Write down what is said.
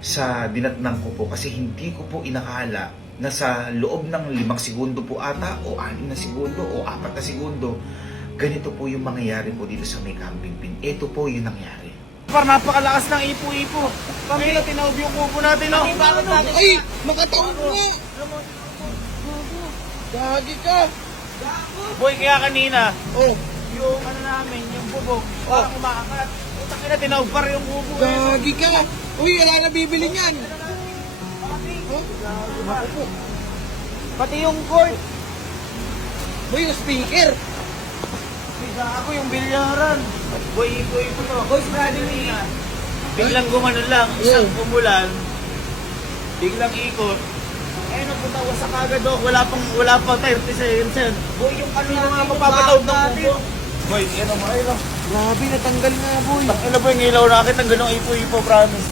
sa dinatnang ko po kasi hindi ko po inakala na sa loob ng 5 segundo po ata o 6 na segundo o 4 na segundo, ganito po yung mangyayari po dito sa may camping pin. Ito po yung nangyari. Par, napakalakas ng ipo-ipo. Kami na tinawag yung kubo natin, no? Ay! Makataon mo nga! Gagi ka! Boy, kaya kanina, Oh, yung ano namin, yung bubog, parang umaakat. Utang ina, tinawag par yung kubo. gagi ka! Uy, wala na bibili niyan! Pati yung cord. Uy, yung speaker! Ako yung bilyaran. Boy, ipo-ipo to. Boy, sigurado na. Biglang gumano lang, isang umulan. Biglang ikot. Eh, nagpunta ko sa kagad do. Wala pang 30 seconds. Boy, yung ano nga mapapatawag ng kubo. Boy, ano mo, ayun. Grabe, natanggal nga, boy. Ano ba yung ilaw nakit? Ang ganong ipo-ipo, promise.